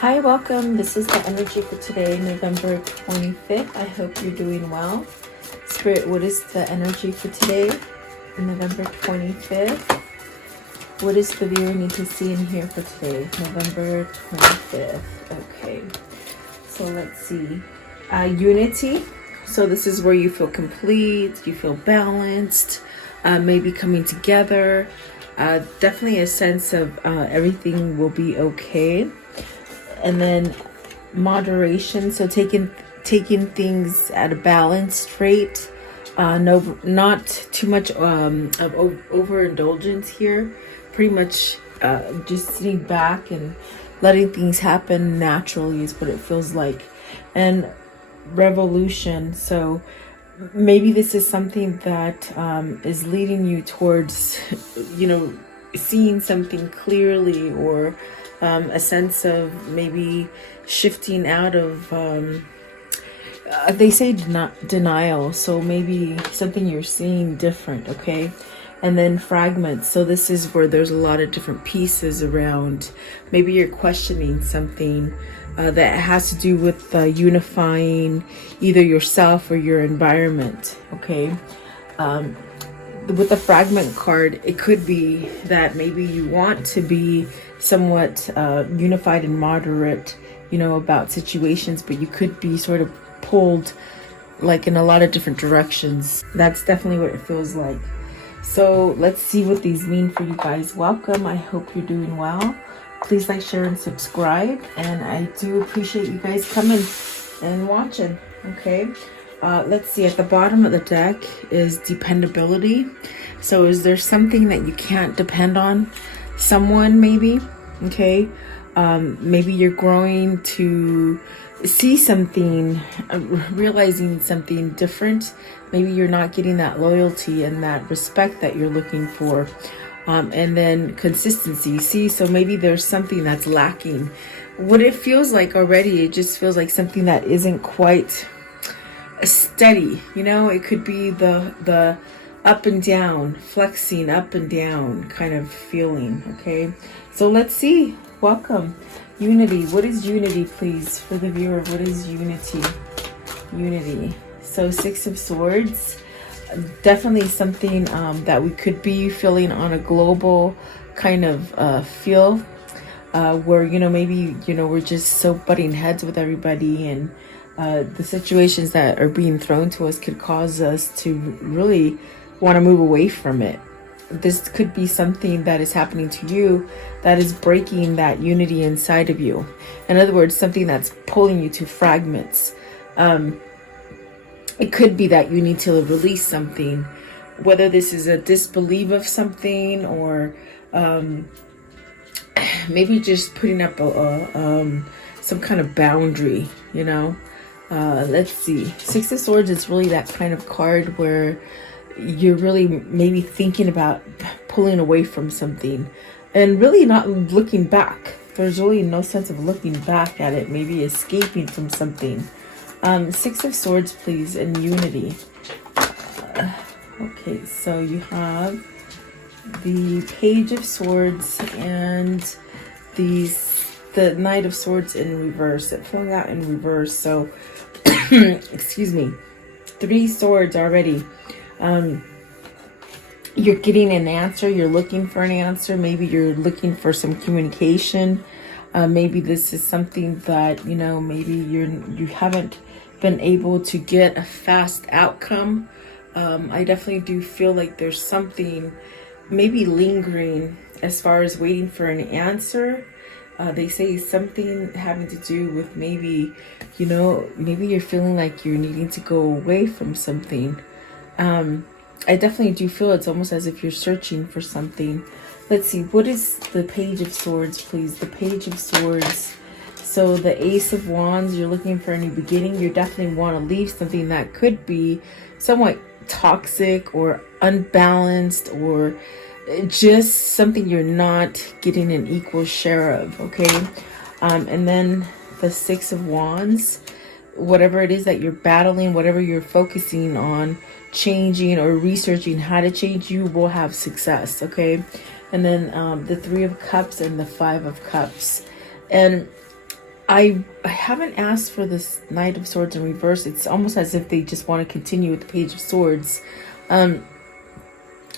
Hi, welcome. This is the energy for today, November 25th. I hope you're doing well. Spirit, what is the energy for today, November 25th? What is the viewer need to see and hear for today, November 25th? Okay, so let's see. Unity. So this is where you feel complete, you feel balanced, maybe coming together. Definitely a sense of everything will be okay. And then moderation, so taking things at a balanced rate, not too much of overindulgence here. Pretty much just sitting back and letting things happen naturally is what it feels like. And revolution, so maybe this is something that is leading you towards, seeing something clearly, or a sense of maybe shifting out of, they say denial. So maybe something you're seeing different, okay? And then fragments. So this is where there's a lot of different pieces around. Maybe you're questioning something that has to do with unifying either yourself or your environment, okay? With the fragment card, it could be that maybe you want to be somewhat unified and moderate, about situations, but you could be sort of pulled like in a lot of different directions. That's definitely what it feels like. So let's see what these mean for you guys. Welcome. I hope you're doing well. Please like, share, and subscribe. And I do appreciate you guys coming and watching. Okay. Let's see, at the bottom of the deck is dependability. So is there something that you can't depend on? Someone maybe, okay? Maybe you're growing to see something, realizing something different. Maybe you're not getting that loyalty and that respect that you're looking for. And then consistency. See, so maybe there's something that's lacking. What it feels like already, it just feels like something that isn't quite steady. It could be the up and down, flexing up and down kind of feeling. Okay, so let's see. Welcome. Unity. What is unity, please, for the viewer? What is unity? Unity. So 6 of Swords. Definitely something that we could be feeling on a global kind of feel, where maybe we're just so butting heads with everybody, and the situations that are being thrown to us could cause us to really want to move away from it. This could be something that is happening to you that is breaking that unity inside of you. In other words, something that's pulling you to fragments. It could be that you need to release something, whether this is a disbelief of something, or maybe just putting up some kind of boundary, let's see. 6 of Swords is really that kind of card where you're really maybe thinking about pulling away from something and really not looking back. There's really no sense of looking back at it, maybe escaping from something. 6 of Swords, please, and unity. Okay, so you have the Page of Swords and the Knight of Swords in reverse. It flung out in reverse. So, excuse me, 3 swords already. You're getting an answer. You're looking for an answer. Maybe you're looking for some communication. Maybe this is something that, maybe you haven't been able to get a fast outcome. I definitely do feel like there's something maybe lingering as far as waiting for an answer. They say something having to do with maybe, maybe you're feeling like you're needing to go away from something. I definitely do feel it's almost as if you're searching for something. Let's see, what is the Page of Swords, please? The Page of Swords. So the Ace of Wands, you're looking for a new beginning. You definitely want to leave something that could be somewhat toxic or unbalanced, or just something you're not getting an equal share of, okay? And then the 6 of Wands, whatever it is that you're battling, whatever you're focusing on changing or researching how to change, you will have success, okay? And then the 3 of Cups and the 5 of Cups. And I haven't asked for this Knight of Swords in reverse. It's almost as if they just want to continue with the Page of Swords.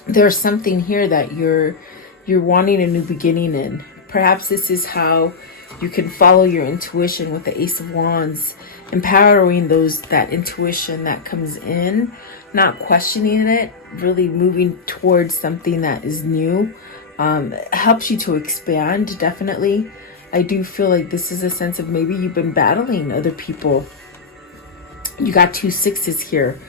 There's something here that you're wanting a new beginning in. Perhaps this is how you can follow your intuition with the Ace of Wands, empowering that intuition that comes in, not questioning it, really moving towards something that is new. Helps you to expand, definitely. I do feel like this is a sense of maybe you've been battling other people. You got 2 sixes here.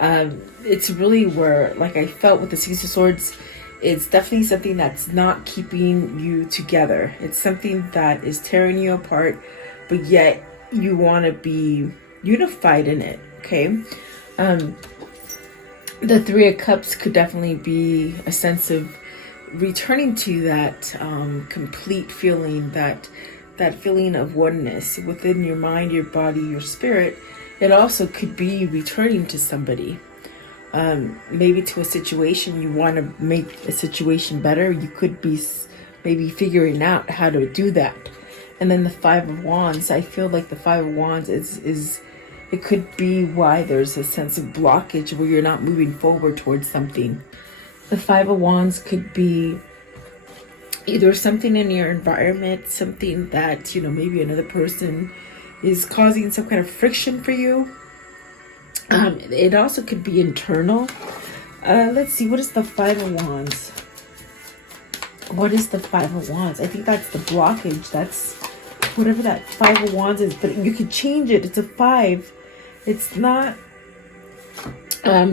It's really where, like I felt with the Six of Swords, it's definitely something that's not keeping you together. It's something that is tearing you apart, but yet you want to be unified in it, okay? The Three of Cups could definitely be a sense of returning to that complete feeling, that feeling of oneness within your mind, your body, your spirit. It also could be returning to somebody, maybe to a situation. You want to make a situation better. You could be maybe figuring out how to do that. And then the Five of Wands, I feel like the Five of Wands is it could be why there's a sense of blockage where you're not moving forward towards something. The Five of Wands could be either something in your environment, something that, maybe another person is causing some kind of friction for you. It also could be internal. Let's see, what is the Five of Wands? What is the Five of Wands? I think that's the blockage. That's whatever that Five of Wands is, but you could change it. It's a 5. It's not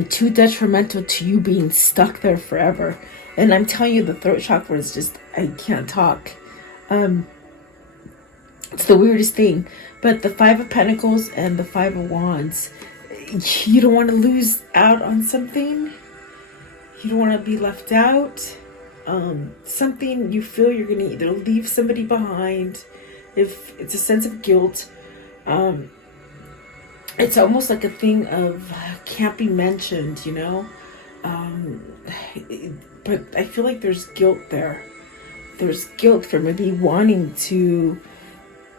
too detrimental to you being stuck there forever. And I'm telling you, the throat chakra is just, I can't talk. It's the weirdest thing. But the Five of Pentacles and the Five of Wands, you don't want to lose out on something. You don't want to be left out. Something you feel you're going to either leave somebody behind. If it's a sense of guilt, it's almost like a thing of can't be mentioned, but I feel like there's guilt there. There's guilt for maybe wanting to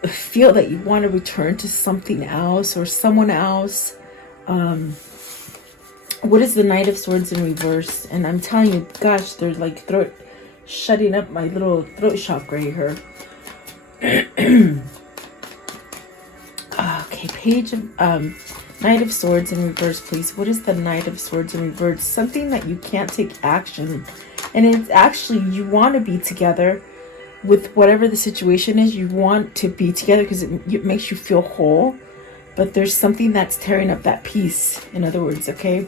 feel that you want to return to something else or someone else. What is the Knight of Swords in reverse? And I'm telling you, gosh, they're like shutting up my little throat chakra here. Okay, page of Knight of Swords in reverse, please. What is the Knight of Swords in reverse? Something that you can't take action. And it's actually, you want to be together with whatever the situation is. You want to be together because it makes you feel whole. But there's something that's tearing up that peace, in other words, okay?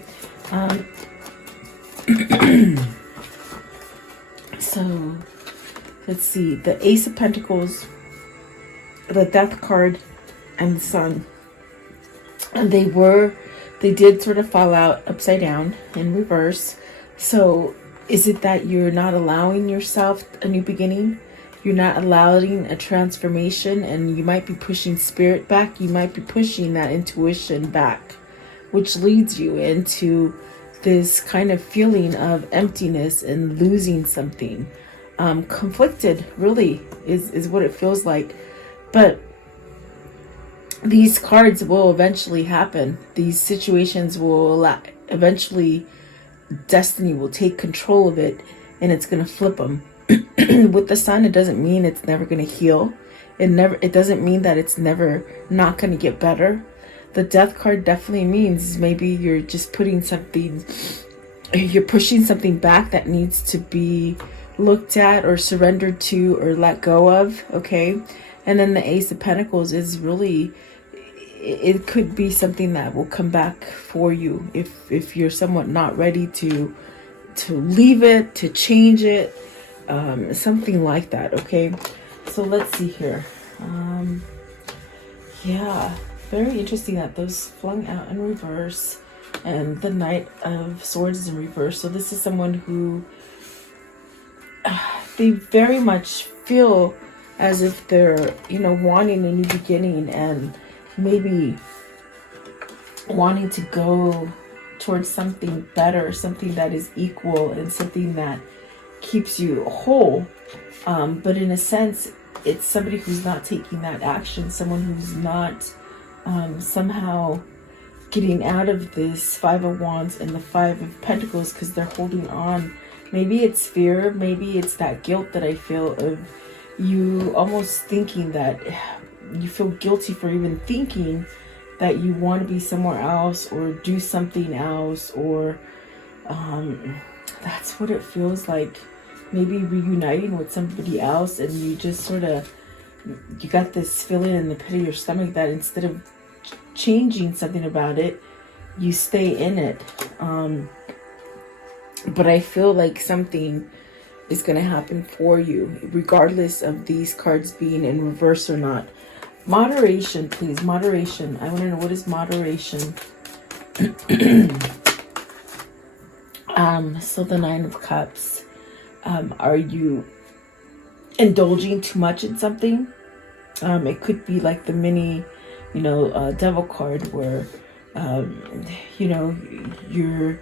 So, let's see. The Ace of Pentacles, the Death card, and the Sun. And they did sort of fall out upside down in reverse. So is it that you're not allowing yourself a new beginning? You're not allowing a transformation, and you might be pushing spirit back. You might be pushing that intuition back, which leads you into this kind of feeling of emptiness and losing something. Conflicted, really, is what it feels like. But these cards will eventually happen. These situations will eventually, destiny will take control of it, and it's going to flip them. With the Sun, it doesn't mean it's never going to heal. It doesn't mean that it's never not going to get better. The Death card definitely means maybe you're just putting something, you're pushing something back that needs to be looked at or surrendered to or let go of, okay? And then the Ace of Pentacles is really, it could be something that will come back for you if you're somewhat not ready to leave it, to change it, something like that, okay? So let's see here. Yeah, very interesting that those flung out in reverse, and the Knight of Swords is in reverse. So this is someone who they very much feel as if they're, wanting a new beginning and maybe wanting to go towards something better, something that is equal and something that keeps you whole. But in a sense, it's somebody who's not taking that action, someone who's not somehow getting out of this Five of Wands and the Five of Pentacles because they're holding on. Maybe it's fear, maybe it's that guilt that I feel of you almost thinking that you feel guilty for even thinking that you want to be somewhere else or do something else, or that's what it feels like. Maybe reuniting with somebody else, and you just sort of, you got this feeling in the pit of your stomach that instead of changing something about it, you stay in it. But I feel like something is going to happen for you, regardless of these cards being in reverse or not. Moderation, please. Moderation. I want to know, what is moderation? So the Nine of Cups. Are you indulging too much in something? It could be like the mini, devil card where, you're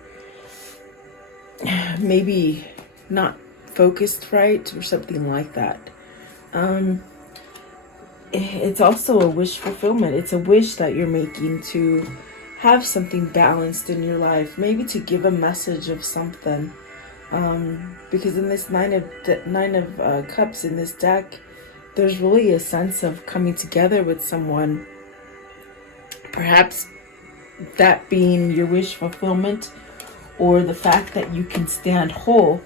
maybe not focused right or something like that. It's also a wish fulfillment. It's a wish that you're making to have something balanced in your life, maybe to give a message of something. Because in this nine of cups in this deck, there's really a sense of coming together with someone. Perhaps that being your wish fulfillment, or the fact that you can stand whole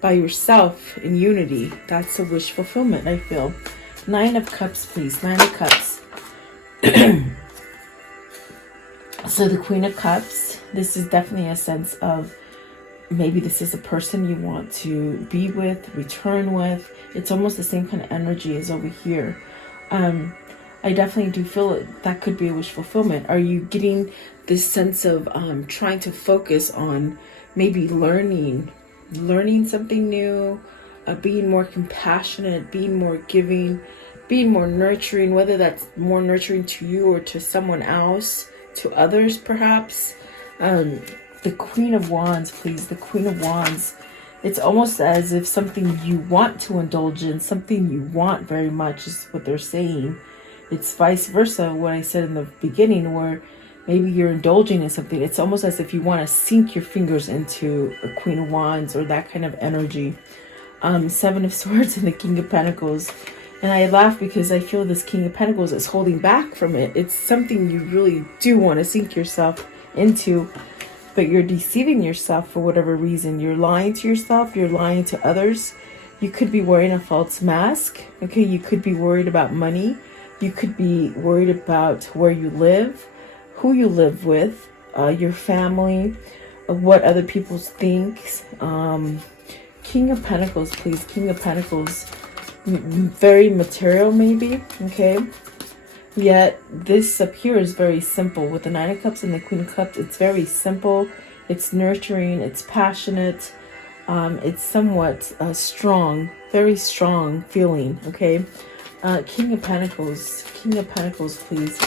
by yourself in unity. That's a wish fulfillment, I feel. Nine of Cups, please. Nine of Cups. So the Queen of Cups, this is definitely a sense of, maybe this is a person you want to be with, return with. It's almost the same kind of energy as over here. I definitely do feel it. That could be a wish fulfillment. Are you getting this sense of trying to focus on maybe learning something new, being more compassionate, being more giving, being more nurturing, whether that's more nurturing to you or to someone else, to others perhaps. The Queen of Wands, please. The Queen of Wands. It's almost as if something you want to indulge in, something you want very much is what they're saying. It's vice versa, what I said in the beginning, where maybe you're indulging in something. It's almost as if you want to sink your fingers into a Queen of Wands or that kind of energy. Seven of Swords and the King of Pentacles. And I laugh because I feel this King of Pentacles is holding back from it. It's something you really do want to sink yourself into, but you're deceiving yourself for whatever reason. You're lying to yourself. You're lying to others. You could be wearing a false mask. Okay, you could be worried about money. You could be worried about where you live, who you live with, your family, what other people think. King of Pentacles, please. King of Pentacles. Very material, maybe. Okay. Yet this up here is very simple. With the Nine of Cups and the Queen of Cups, it's very simple. It's nurturing. It's passionate. It's somewhat strong. Very strong feeling. Okay. King of Pentacles. King of Pentacles, please.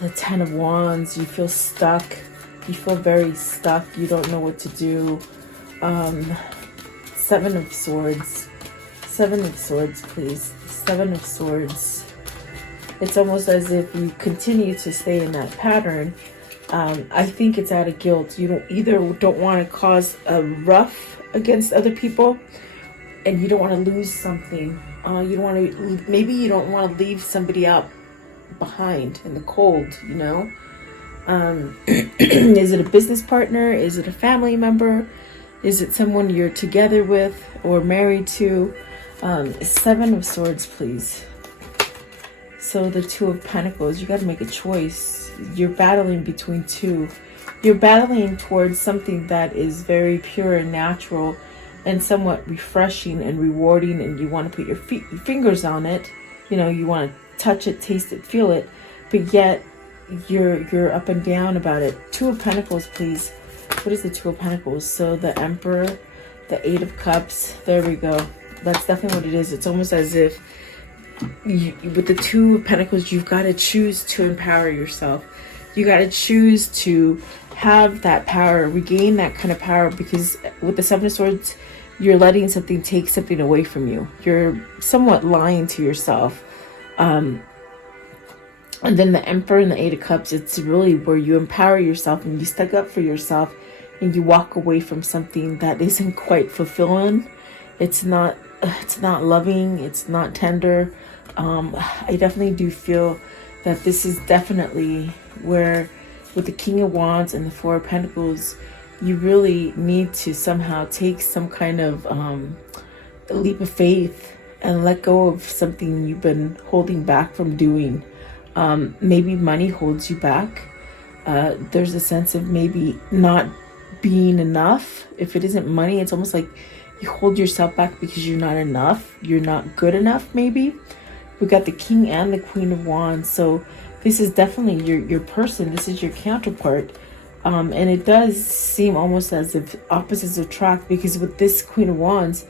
The Ten of Wands. You feel stuck. You feel very stuck. You don't know what to do. Seven of Swords. Seven of Swords, please. Seven of Swords. It's almost as if you continue to stay in that pattern. I think it's out of guilt. You don't want to cause a rough against other people, and you don't want to lose something. You don't want to. Maybe you don't want to leave somebody out behind in the cold. Is it a business partner? Is it a family member? Is it someone you're together with or married to? Seven of Swords, please. So the Two of Pentacles, you got to make a choice. You're battling between two. You're battling towards something that is very pure and natural and somewhat refreshing and rewarding, and you want to put your fingers on it. You want to touch it, taste it, feel it, but yet you're up and down about it. Two of Pentacles, please. What is the Two of Pentacles? So the Emperor, the Eight of Cups. There we go. That's definitely what it is. It's almost as if with the Two of Pentacles, you've got to choose to empower yourself. You got to choose to have that power, regain that kind of power, because with the Seven of Swords, you're letting something take something away from you. You're somewhat lying to yourself. And then the Emperor and the Eight of Cups, it's really where you empower yourself and you stick up for yourself and you walk away from something that isn't quite fulfilling. It's not loving, it's not tender. I definitely do feel that this is definitely where, with the King of Wands and the Four of Pentacles, you really need to somehow take some kind of leap of faith and let go of something you've been holding back from doing. Maybe money holds you back. There's a sense of maybe not being enough. If it isn't money, it's almost like you hold yourself back because you're not enough. You're not good enough, maybe. We got the King and the Queen of Wands. So this is definitely your person. This is your counterpart. And it does seem almost as if opposites attract, because with this Queen of Wands,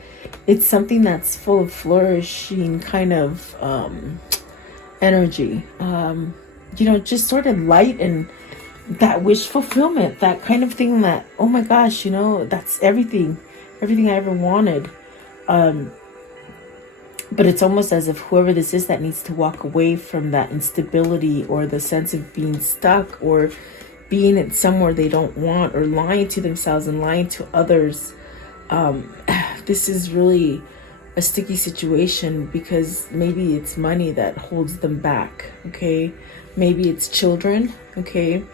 it's something that's full of flourishing kind of energy. Just sort of light and that wish fulfillment, that kind of thing that, oh my gosh, that's everything I ever wanted. But it's almost as if whoever this is that needs to walk away from that instability or the sense of being stuck or being at somewhere they don't want, or lying to themselves and lying to others. This is really a sticky situation, because maybe it's money that holds them back. Okay, maybe it's children. Okay,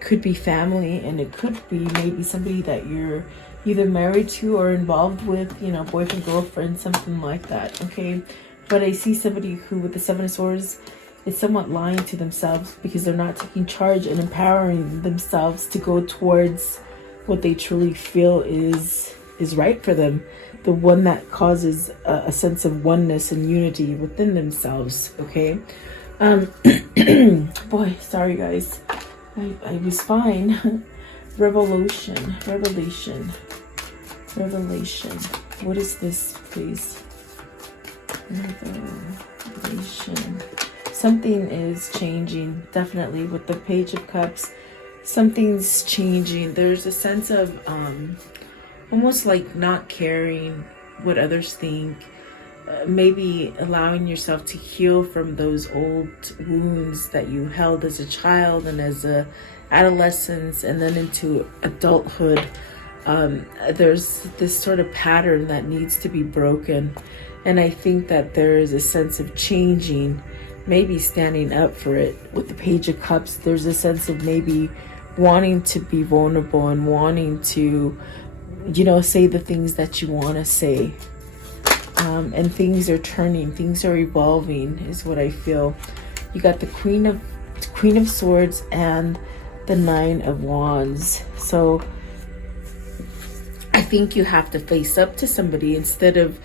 could be family, and it could be maybe somebody that you're either married to or involved with, boyfriend, girlfriend, something like that. Okay, but I see somebody who, with the Seven of Swords, is somewhat lying to themselves because they're not taking charge and empowering themselves to go towards what they truly feel is right for them, the one that causes a sense of oneness and unity within themselves. Okay, boy, sorry guys, I was fine. Revelation. What is this, please? Revelation. Something is changing, definitely, with the Page of Cups. Something's changing. There's a sense of almost like not caring what others think. Maybe allowing yourself to heal from those old wounds that you held as a child and as a adolescence and then into adulthood. There's this sort of pattern that needs to be broken, and I think that there is a sense of changing, maybe standing up for it. With the Page of Cups, there's a sense of maybe wanting to be vulnerable and wanting to, say the things that you want to say. And things are turning, things are evolving, is what I feel. You got the Queen of Swords and the Nine of Wands. So I think you have to face up to somebody instead of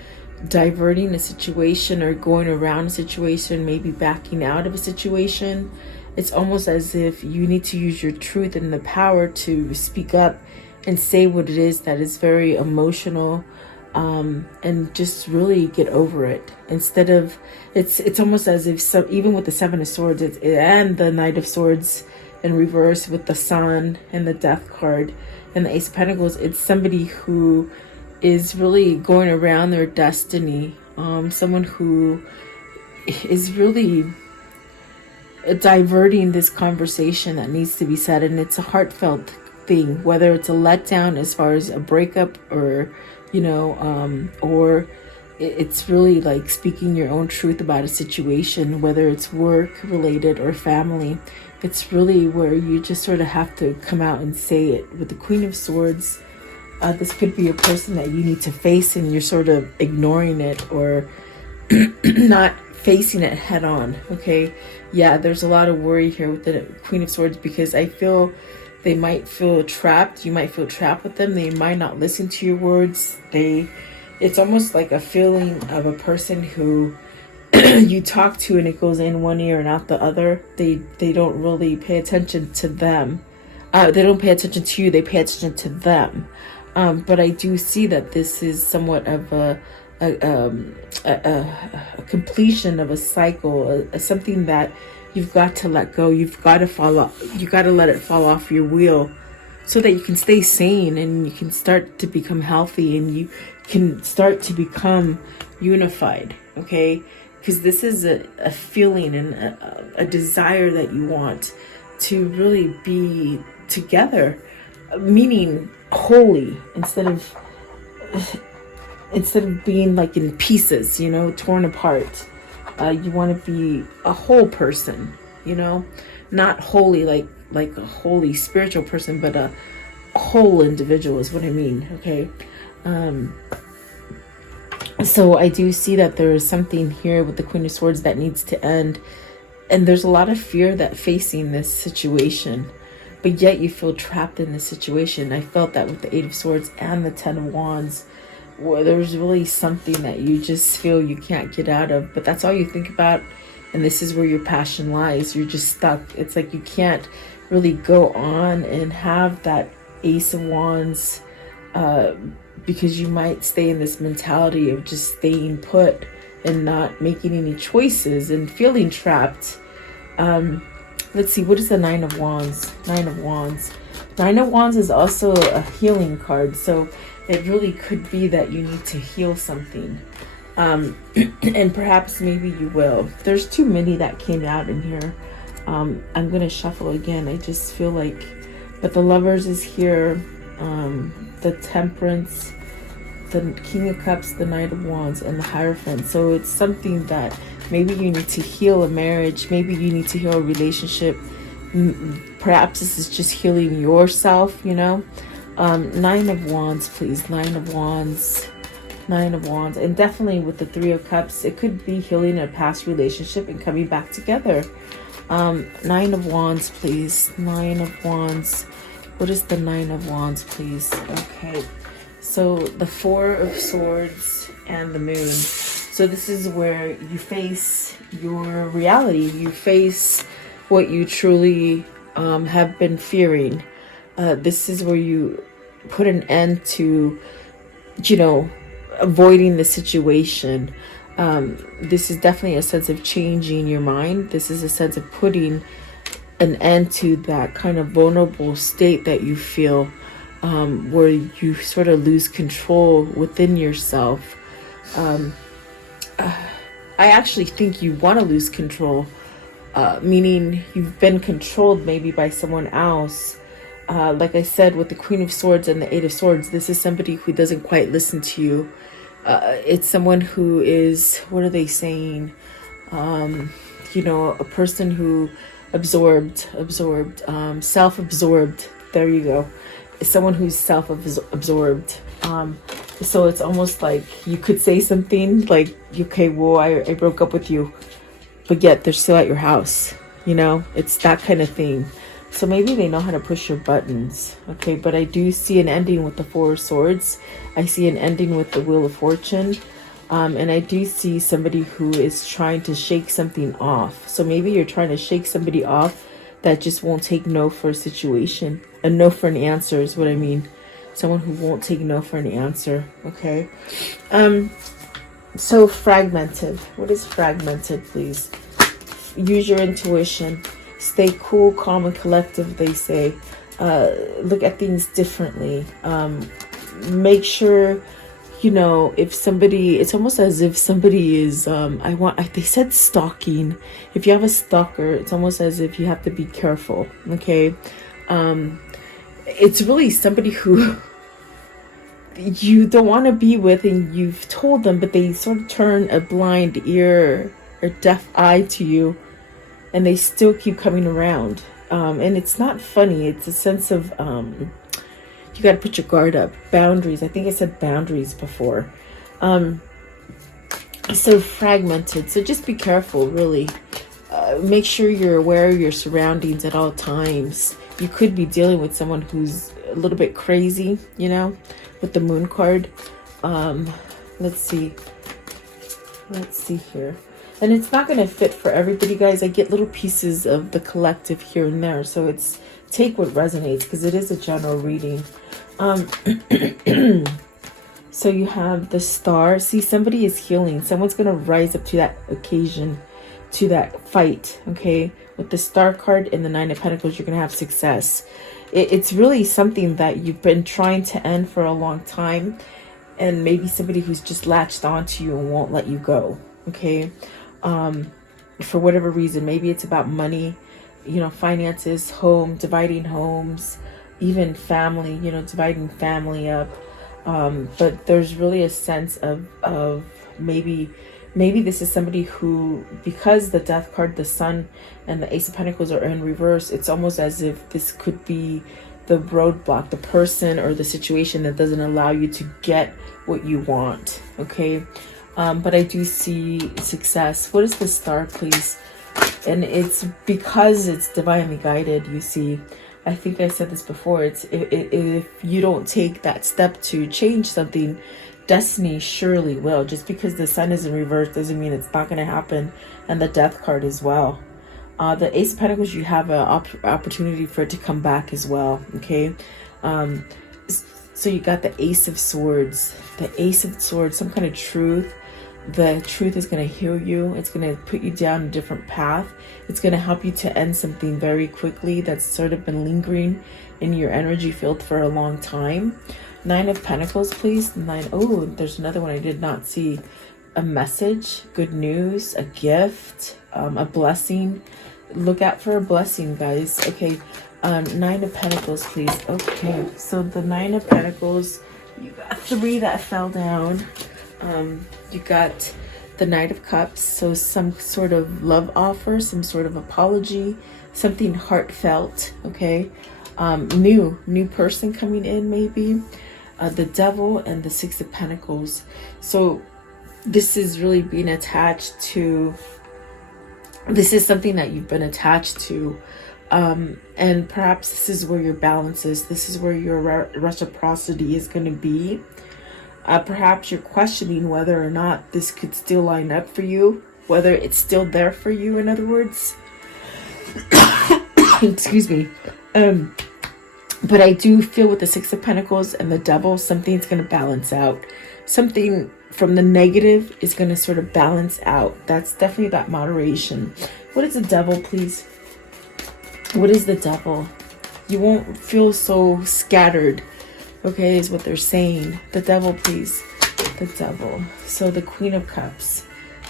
diverting a situation or going around a situation, maybe backing out of a situation. It's almost as if you need to use your truth and the power to speak up and say what it is that is very emotional, and just really get over it. Instead of, it's almost as if even with the Seven of Swords and the Knight of Swords in reverse with the Sun and the Death card and the Ace of Pentacles, it's somebody who is really going around their destiny. Someone who is really diverting this conversation that needs to be said, and it's a heartfelt thing, whether it's a letdown as far as a breakup or or it's really like speaking your own truth about a situation, whether it's work related or family. It's really where you just sort of have to come out and say it. With the Queen of Swords, this could be a person that you need to face and you're sort of ignoring it or not facing it head on. Okay, yeah, there's a lot of worry here with the Queen of Swords, because I feel they might feel trapped. You might feel trapped with them. They might not listen to your words. It's almost like a feeling of a person who you talk to and it goes in one ear and out the other. They don't really pay attention to them. They don't pay attention to you. They pay attention to them. But I do see that this is somewhat of a completion of a cycle, something that you've got to let go. You've got to let it fall off your wheel. so that you can stay sane and you can start to become healthy and you can start to become unified, okay? Because this is a feeling and a desire that you want to really be together, meaning holy, instead of being like in pieces, you know, torn apart. You want to be a whole person, you know, not holy like a holy spiritual person, but a whole individual is what I mean, okay? So I do see that there is something here with the Queen of Swords that needs to end. And there's a lot of fear that facing this situation, but yet you feel trapped in this situation. I felt that with the Eight of Swords and the Ten of Wands, where there's really something that you just feel you can't get out of, but that's all you think about. And this is where your passion lies. You're just stuck. It's like you can't really go on and have that Ace of Wands, because you might stay in this mentality of just staying put and not making any choices and feeling trapped. Let's see, what is the Nine of Wands? Nine of Wands. Nine of Wands is also a healing card, so it really could be that you need to heal something. And perhaps maybe you will. There's too many that came out in here. I'm going to shuffle again. I just feel like, but the Lovers is here, the Temperance, the King of Cups, the Knight of Wands, and the Hierophant. So it's something that maybe you need to heal a marriage. Maybe you need to heal a relationship. Perhaps this is just healing yourself, you know. Nine of Wands, please. Nine of Wands. Nine of Wands. And definitely with the Three of Cups, it could be healing a past relationship and coming back together. Nine of Wands, please. Nine of Wands. What is the Nine of Wands, please? Okay. So the Four of Swords and the Moon. So this is where you face your reality. You face what you truly have been fearing. This is where you put an end to, you know, avoiding the situation. This is definitely a sense of changing your mind. This is a sense of putting an end to that kind of vulnerable state that you feel, where you sort of lose control within yourself. I actually think you want to lose control, meaning you've been controlled maybe by someone else. Like I said, with the Queen of Swords and the Eight of Swords, this is somebody who doesn't quite listen to you. It's someone who is, what are they saying? You know, a person who self-absorbed. There you go. It's someone who's self-absorbed. So it's almost like you could say something like, okay, well, I broke up with you, but yet they're still at your house. You know, it's that kind of thing. So maybe they know how to push your buttons. Okay, but I do see an ending with the Four of Swords. I see an ending with the Wheel of Fortune. And I do see somebody who is trying to shake something off. So maybe you're trying to shake somebody off that just won't take no for a situation. A no for an answer is what I mean. Someone who won't take no for an answer. Okay. So fragmented. What is fragmented, please? Use your intuition. Stay cool, calm, and collective, they say. Look at things differently. Make sure, you know, if somebody, it's almost as if somebody is, they said stalking. If you have a stalker, it's almost as if you have to be careful, okay? It's really somebody who you don't want to be with, and you've told them, but they sort of turn a blind ear or deaf eye to you, and they still keep coming around. And it's not funny. It's a sense of, you got to put your guard up. Boundaries. I think I said boundaries before. So fragmented. So just be careful, really. Make sure you're aware of your surroundings at all times. You could be dealing with someone who's a little bit crazy, you know, with the Moon card. Let's see here. And it's not going to fit for everybody, guys. I get little pieces of the collective here and there. So it's take what resonates, because it is a general reading. So you have the Star. See, somebody is healing. Someone's going to rise up to that occasion, to that fight, okay? With the Star card and the Nine of Pentacles, you're going to have success. it's really something that you've been trying to end for a long time, and maybe somebody who's just latched onto you and won't let you go. Okay. For whatever reason, maybe it's about money, finances, dividing homes, even family, dividing family up. But there's really a sense of maybe this is somebody who, because the death card, the sun and the ace of pentacles are in reverse, it's almost as if this could be the roadblock, the person or the situation that doesn't allow you to get what you want. Okay. But I do see success. What is the star, please? And it's because it's divinely guided, you see. I think I said this before. It's if you don't take that step to change something, destiny surely will. Just because the sun is in reverse doesn't mean it's not going to happen. And the death card as well. The ace of pentacles, you have an opportunity for it to come back as well. Okay. So you got the ace of swords. The ace of swords, some kind of truth. The truth is going to heal you. It's going to put you down a different path. It's going to help you to end something very quickly that's sort of been lingering in your energy field for a long time. 9 of Pentacles, please. 9. Oh, there's another one I did not see. A message, good news, a gift, a blessing. Look out for a blessing, guys. Okay. 9 of Pentacles, please. Okay. So the 9 of Pentacles, you got 3 that fell down. You got the Knight of Cups, so some sort of love offer, some sort of apology, something heartfelt. Okay. New person coming in, maybe. The Devil and the 6 of Pentacles. So this is really being attached to, this is something that you've been attached to, and perhaps this is where your balance is. This is where your reciprocity is going to be. Perhaps you're questioning whether or not this could still line up for you, whether it's still there for you, in other words. Excuse me. But I do feel with the 6 of Pentacles and the Devil, something's going to balance out. Something from the negative is going to sort of balance out. That's definitely that moderation. What is the Devil, please? What is the Devil? You won't feel so scattered. Okay, is what they're saying. The Devil, please. The Devil. So the Queen of Cups.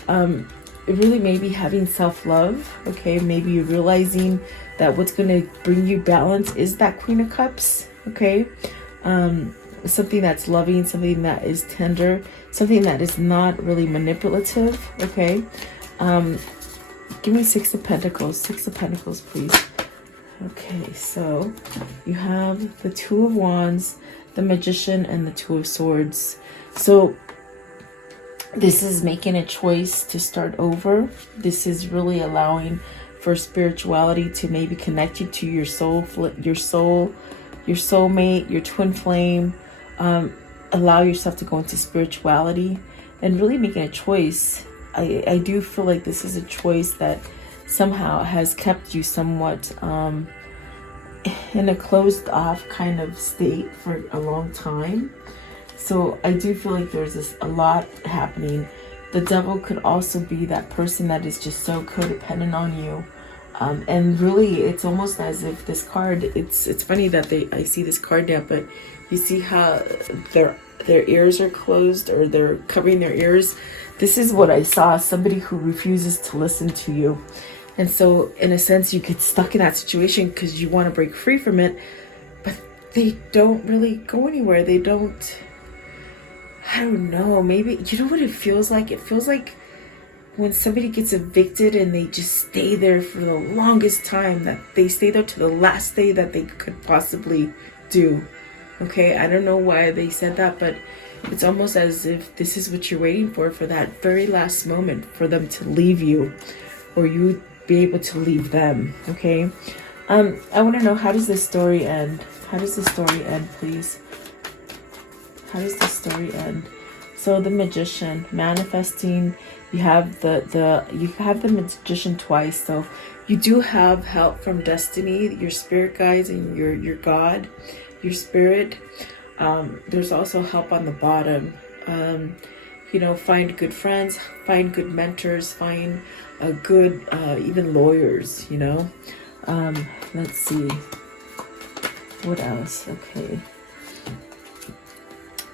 Really maybe having self-love. Okay, maybe you're realizing that what's going to bring you balance is that Queen of Cups. Okay. Something that's loving, something that is tender, something that is not really manipulative. Okay. Give me 6 of Pentacles. 6 of Pentacles, please. Okay, so you have the 2 of Wands, the Magician, and the 2 of Swords. So this is making a choice to start over. This is really allowing for spirituality to maybe connect you to your soul, your soulmate, your twin flame. Allow yourself to go into spirituality and really making a choice. I do feel like this is a choice that somehow has kept you somewhat in a closed off kind of state for a long time. So I do feel like there's a lot happening. The Devil could also be that person that is just so codependent on you. And really, it's almost as if this card, it's funny that I see this card now, but you see how their ears are closed, or they're covering their ears. This is what I saw, somebody who refuses to listen to you. And so in a sense, you get stuck in that situation because you want to break free from it, but they don't really go anywhere. They don't, I don't know, maybe, you know what it feels like? It feels like when somebody gets evicted and they just stay there for the longest time, that they stay there to the last day that they could possibly do. Okay, I don't know why they said that, but it's almost as if this is what you're waiting for that very last moment for them to leave you, or you be able to leave them. Okay, I want to know, how does this story end? How does the story end, please? How does the story end? So the Magician, manifesting. You have the Magician twice, so you do have help from destiny, your spirit guides, and your God, your spirit. There's also help on the bottom. Find good friends, find good mentors, find good even lawyers. Let's see. What else? Okay.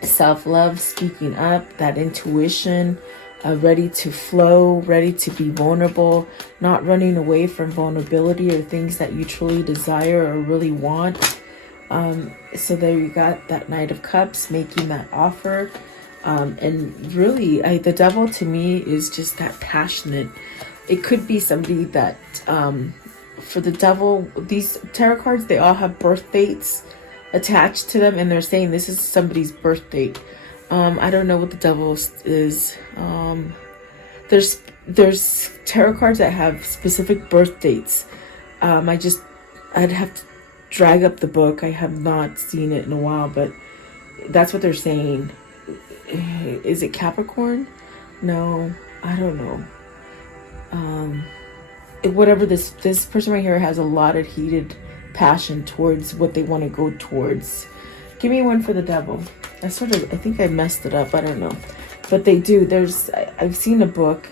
Self-love, speaking up, that intuition, ready to flow, ready to be vulnerable, not running away from vulnerability or things that you truly desire or really want. So there you got that Knight of Cups, making that offer. And really, the devil to me is just that passionate. It could be somebody that, for the devil, these tarot cards, they all have birth dates attached to them, and they're saying this is somebody's birth date. I don't know what the devil is. There's tarot cards that have specific birth dates. I'd have to drag up the book. I have not seen it in a while, but that's what they're saying. Is it Capricorn? No, I don't know. Whatever, this person right here has a lot of heated passion towards what they want to go towards. Give me one for the devil. I think I messed it up. I don't know. But they do. I've seen a book,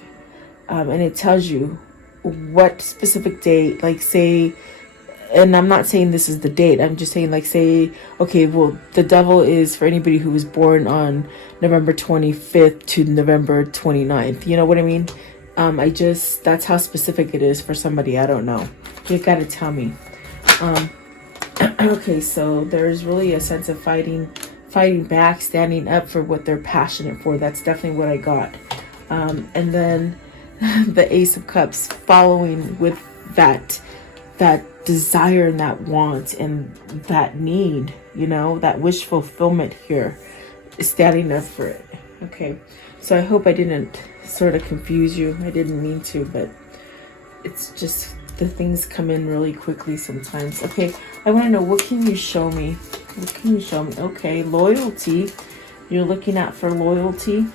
and it tells you what specific date, like say, and I'm not saying this is the date. I'm just saying, like, say, okay, well, the devil is for anybody who was born on November 25th to November 29th. You know what I mean? That's how specific it is for somebody. I don't know. You gotta tell me. Okay, so there's really a sense of fighting back, standing up for what they're passionate for. That's definitely what I got. And then the Ace of Cups following with that desire and that want and that need, that wish fulfillment here, standing up for it. Okay, so I hope I didn't sort of confuse you. I didn't mean to, but it's just the things come in really quickly sometimes. Okay, I want to know, what can you show me? What can you show me? Okay, loyalty. You're looking at for loyalty.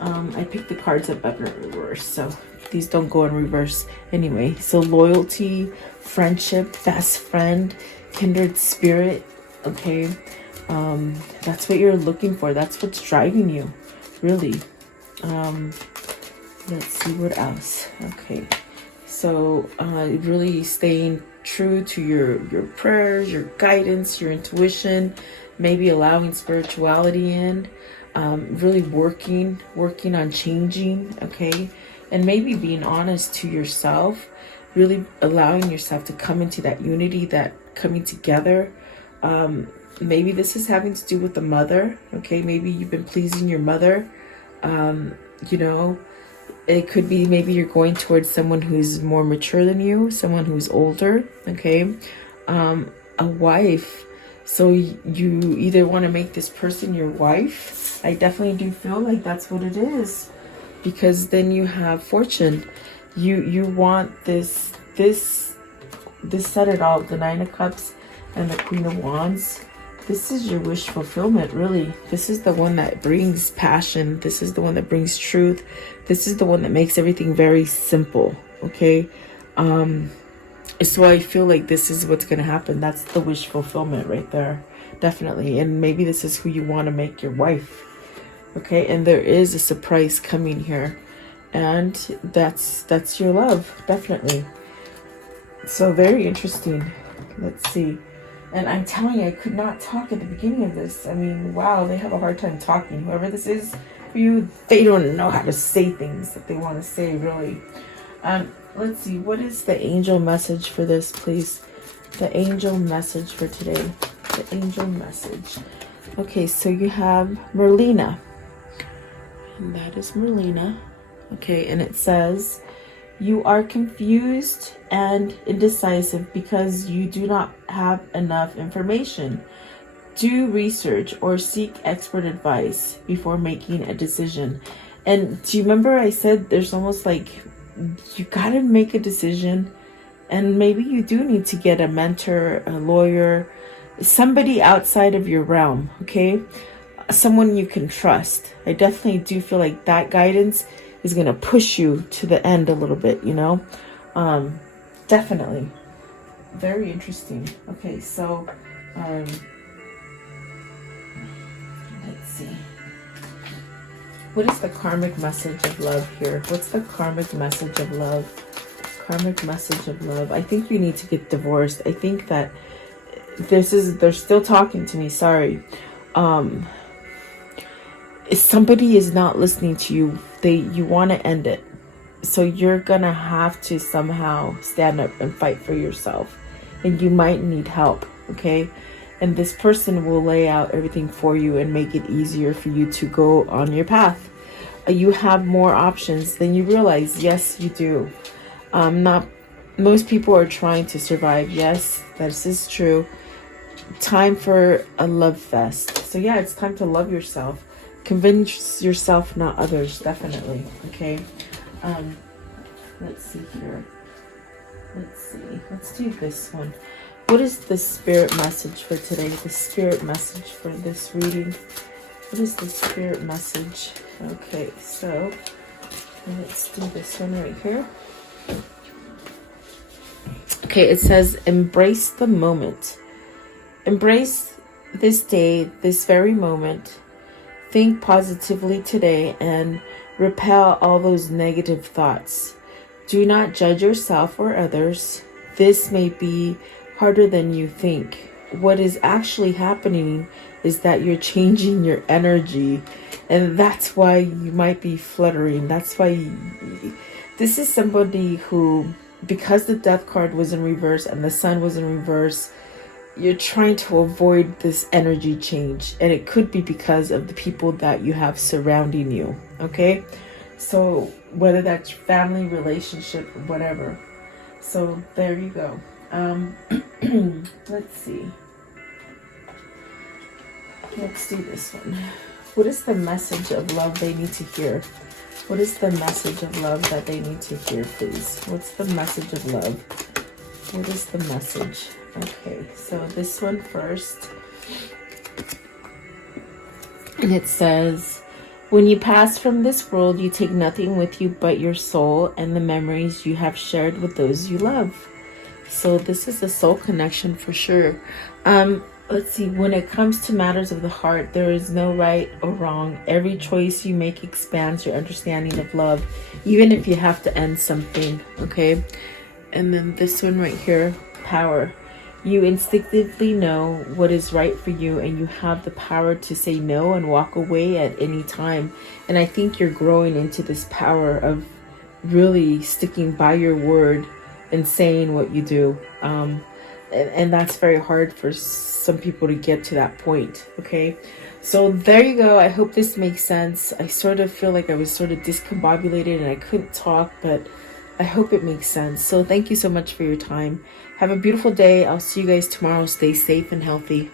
I picked the cards up in reverse, so these don't go in reverse anyway. So loyalty, friendship, best friend, kindred spirit. Okay, that's what you're looking for. That's what's driving you, really. Let's see what else. Okay, so really staying true to your prayers, your guidance, your intuition, maybe allowing spirituality in, really working on changing. Okay, and maybe being honest to yourself, really allowing yourself to come into that unity, that coming together. Maybe this is having to do with the mother. Okay, maybe you've been pleasing your mother. It could be maybe you're going towards someone who's more mature than you, someone who's older. Okay, a wife. So you either want to make this person your wife. I definitely do feel like that's what it is, because then you have fortune. You want this set it all, the Nine of Cups and the Queen of Wands. This is your wish fulfillment, really. This is the one that brings passion. This is the one that brings truth. This is the one that makes everything very simple, okay? So I feel like this is what's going to happen. That's the wish fulfillment right there, definitely. And maybe this is who you want to make your wife, okay? And there is a surprise coming here. And that's your love, definitely. So very interesting. Let's see. And I'm telling you, I could not talk at the beginning of this. I mean, wow, they have a hard time talking. Whoever this is for you, they don't know how to say things that they want to say, really. Let's see. What is the angel message for this, please? The angel message for today. The angel message. Okay, so you have Merlina. And that is Merlina. Okay, and it says, you are confused and indecisive because you do not have enough information. Do research or seek expert advice before making a decision. And do you remember I said there's almost like you got to make a decision, and maybe you do need to get a mentor, a lawyer, somebody outside of your realm, okay? Someone you can trust. I definitely do feel like that guidance is going to push you to the end a little bit, definitely. Very interesting. Okay, so let's see. What is the karmic message of love here? What's the karmic message of love? Karmic message of love. I think you need to get divorced. I think that they're still talking to me, sorry. If somebody is not listening to you, you want to end it. So you're gonna have to somehow stand up and fight for yourself. And you might need help, okay? And this person will lay out everything for you and make it easier for you to go on your path. You have more options than you realize. Yes, you do. Not most people are trying to survive. Yes, this is true. Time for a love fest. So yeah, it's time to love yourself. Convince yourself, not others. Definitely. Okay. Let's see here. Let's do this one. What is the spirit message for today? The spirit message for this reading. What is the spirit message? Okay, so let's do this one right here. Okay, it says, embrace the moment. Embrace this day, this very moment. Think positively today and repel all those negative thoughts. Do not judge yourself or others. This may be harder than you think. What is actually happening is that you're changing your energy, and that's why you might be fluttering. That's why this is somebody who, because the death card was in reverse and the sun was in reverse, you're trying to avoid this energy change, and it could be because of the people that you have surrounding you. Okay, so whether that's family, relationship, whatever. So there you go. Let's see. Let's do this one. What is the message of love they need to hear? What is the message of love that they need to hear, please? What's the message of love? What is the message? Okay, so this one first. And it says, when you pass from this world, you take nothing with you but your soul and the memories you have shared with those you love. So this is a soul connection for sure. Let's see, when it comes to matters of the heart, there is no right or wrong. Every choice you make expands your understanding of love, even if you have to end something, okay? And then this one right here, power. You instinctively know what is right for you, and you have the power to say no and walk away at any time. And I think you're growing into this power of really sticking by your word and saying what you do. And that's very hard for some people to get to that point, okay? So there you go. I hope this makes sense. I sort of feel like I was sort of discombobulated and I couldn't talk, but I hope it makes sense. So thank you so much for your time. Have a beautiful day. I'll see you guys tomorrow. Stay safe and healthy.